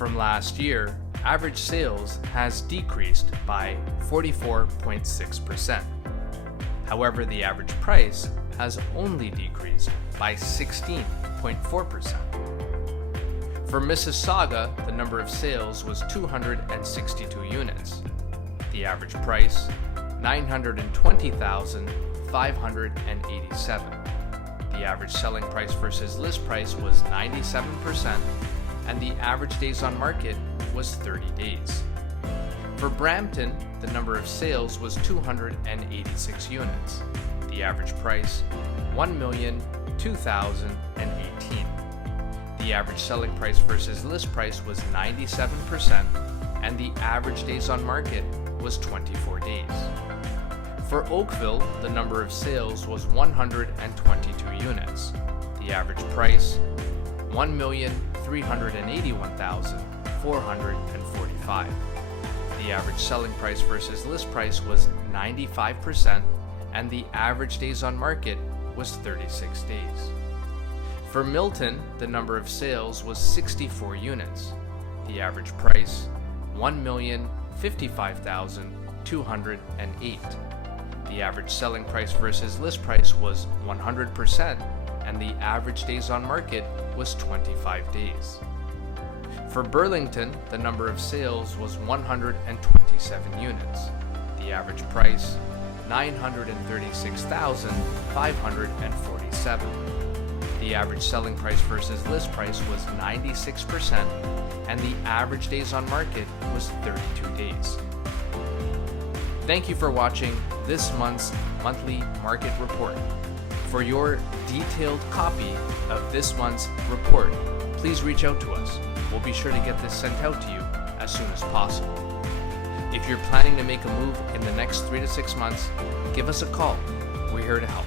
From last year, average sales has decreased by 44.6%. However, the average price has only decreased by 16.4%. For Mississauga, the number of sales was 262 units. The average price, $920,587. The average selling price versus list price was 97%, and the average days on market was 30 days. For Brampton, the number of sales was 286 units. The average price, $1,002,018. The average selling price versus list price was 97%, and the average days on market was 24 days. For Oakville, the number of sales was 122 units. The average price, $1,381,445. The average selling price versus list price was 95%, and the average days on market was 36 days. For Milton, the number of sales was 64 units. The average price, $1,055,208. The average selling price versus list price was 100%, and the average days on market was 25 days. For Burlington, the number of sales was 127 units. The average price, $936,547. The average selling price versus list price was 96%, and the average days on market was 32 days. Thank you for watching this month's monthly market report. For your detailed copy of this month's report, please reach out to us. We'll be sure to get this sent out to you as soon as possible. If you're planning to make a move in the next 3 to 6 months, give us a call. We're here to help.